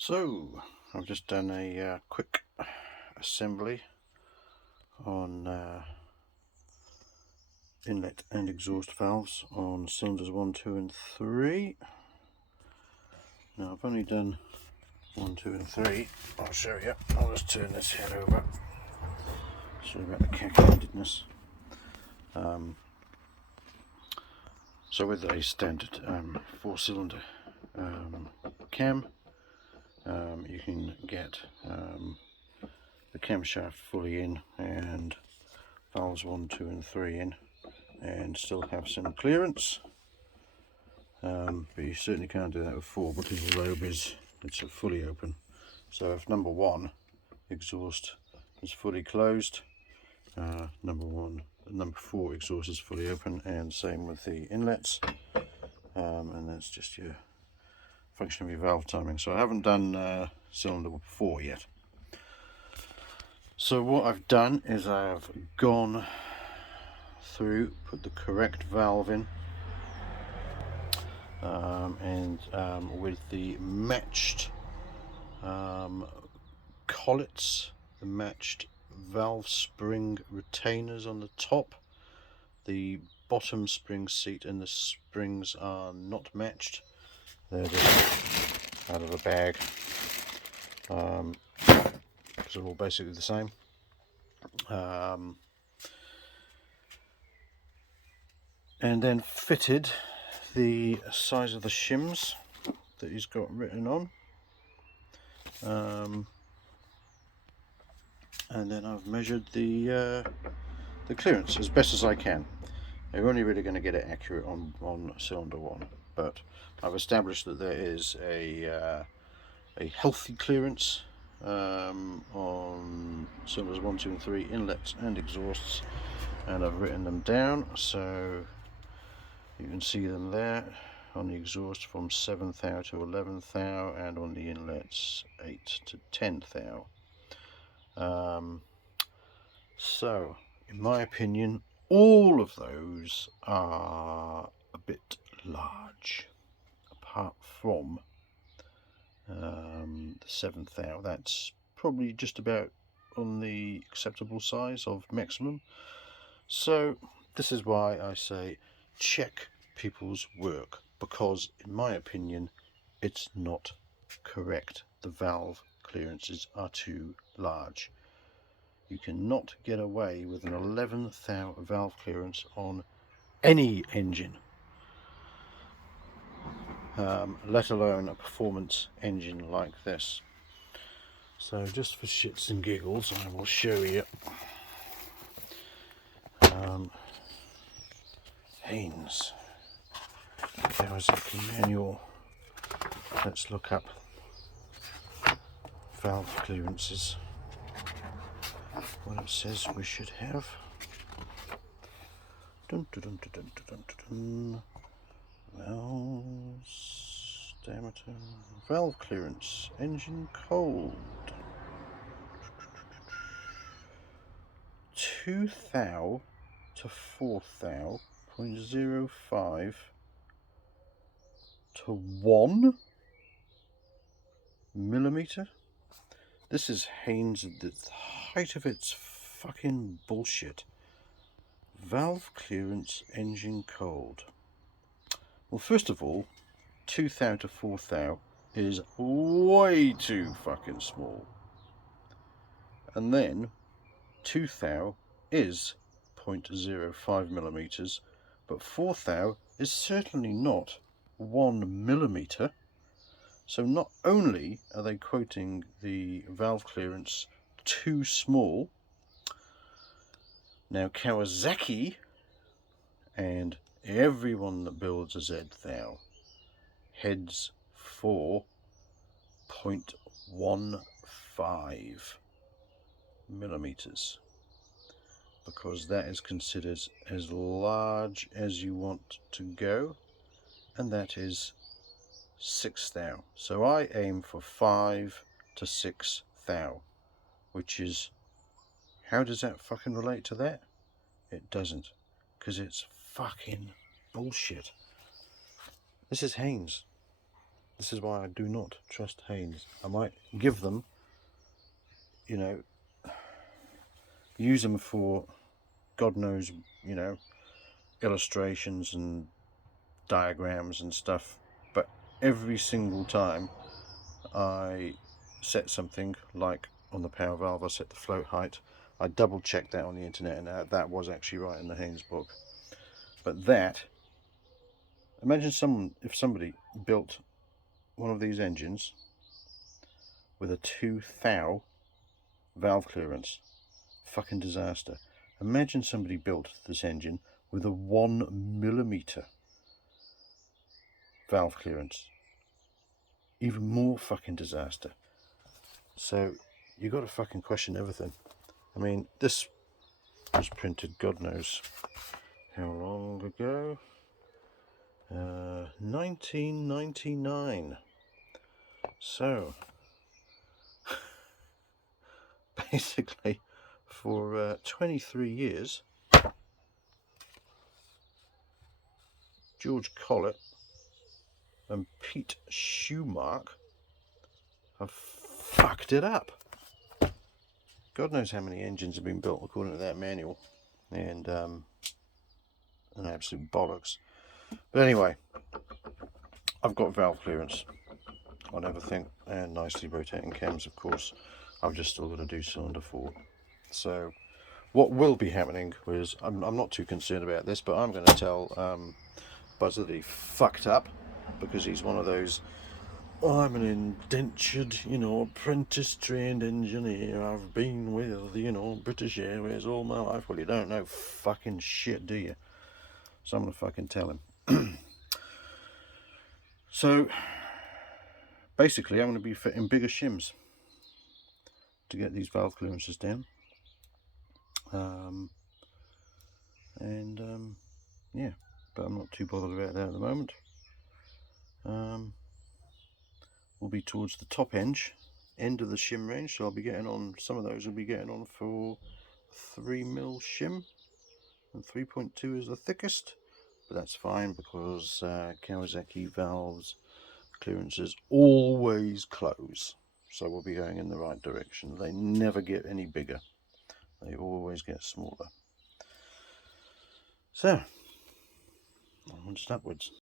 So I've just done a quick assembly on inlet and exhaust valves on cylinders 1, 2 and 3. Now I've only done 1, 2 and 3. I'll show you. I'll just turn this head over. Sorry about the cack-handedness. So with a standard 4-cylinder cam, you can get the camshaft fully in and valves 1, 2 and 3 in and still have some clearance, but you certainly can't do that with 4 because the lobe it's fully open. So if number 1 exhaust is fully closed, number 4 exhaust is fully open, and same with the inlets, and that's just your function of your valve timing. So I haven't done cylinder 4 yet. So what I've done is I've gone through, put the correct valve in, and with the matched collets, the matched valve spring retainers on the top. The bottom spring seat and the springs are not matched, they're just out of a bag, because they're all basically the same. And then fitted the size of the shims that he's got written on, and then I've measured the clearance as best as I can. You're only really going to get it accurate on cylinder 1, but I've established that there is a healthy clearance on cylinders 1, 2 and 3, inlets and exhausts, and I've written them down so you can see them there. On the exhaust from 7 thou to 11 thou, and on the inlets 8 to 10 thou. So in my opinion, all of those are a bit large, apart from the 7 thou. That's probably just about on the acceptable size of maximum. So this is why I say check people's work, because in my opinion it's not correct. The valve clearances are too large. You cannot get away with an 11 thou valve clearance on any engine, let alone a performance engine like this. So just for shits and giggles, I will show you Haynes Kawasaki manual. Let's look up valve clearances, what it says we should have. Dun, dun, dun, dun, dun, dun, dun. Valves, diameter, valve clearance, engine cold. 2 thou to 4 thou, 0.05 to 1 millimeter. This is Haynes at the height of its fucking bullshit. Valve clearance, engine cold. Well, first of all, 2 thou to 4 thou is way too fucking small. And then 2 thou is 0.05 millimeters, but 4 thou is certainly not 1 millimeter. So not only are they quoting the valve clearance too small, now Kawasaki and everyone that builds a Zed thou heads for 0.15 millimeters, because that is considered as large as you want to go, and that is 6 thou. So I aim for 5 to 6 thou, which is, how does that fucking relate to that? It doesn't, because it's fucking bullshit. This is Haynes. This is why I do not trust Haynes. I might give them, you know, use them for God knows, you know, illustrations and diagrams and stuff, but every single time I set something, like on the power valve I set the float height, I double checked that on the internet, and that was actually right in the Haynes book. But that, imagine if somebody built one of these engines with a 2 thou valve clearance. Fucking disaster. Imagine somebody built this engine with a 1mm valve clearance. Even more fucking disaster. So you got to fucking question everything. I mean, this was printed God knows how long ago. 1999. So basically for 23 years George Collett and Pete Schumark have fucked it up. God knows how many engines have been built according to that manual, and an absolute bollocks. But anyway, I've got valve clearance on everything and nicely rotating cams, of course. I've just still got to do cylinder 4. So what will be happening is, I'm not too concerned about this, but I'm going to tell Buzz that he fucked up, because he's one of those, I'm an indentured, you know, apprentice trained engineer. I've been with, you know, British Airways all my life. Well, you don't know fucking shit, do you? So I'm going to fucking tell him. So basically I'm going to be fitting bigger shims to get these valve clearances down. Yeah, but I'm not too bothered about that at the moment. Will be towards the top end of the shim range, so I'll be getting on, some of those will be getting on for 3mm shim, and 3.2 is the thickest, but that's fine because Kawasaki valves clearances always close, so we'll be going in the right direction. They never get any bigger, they always get smaller. So onwards and upwards.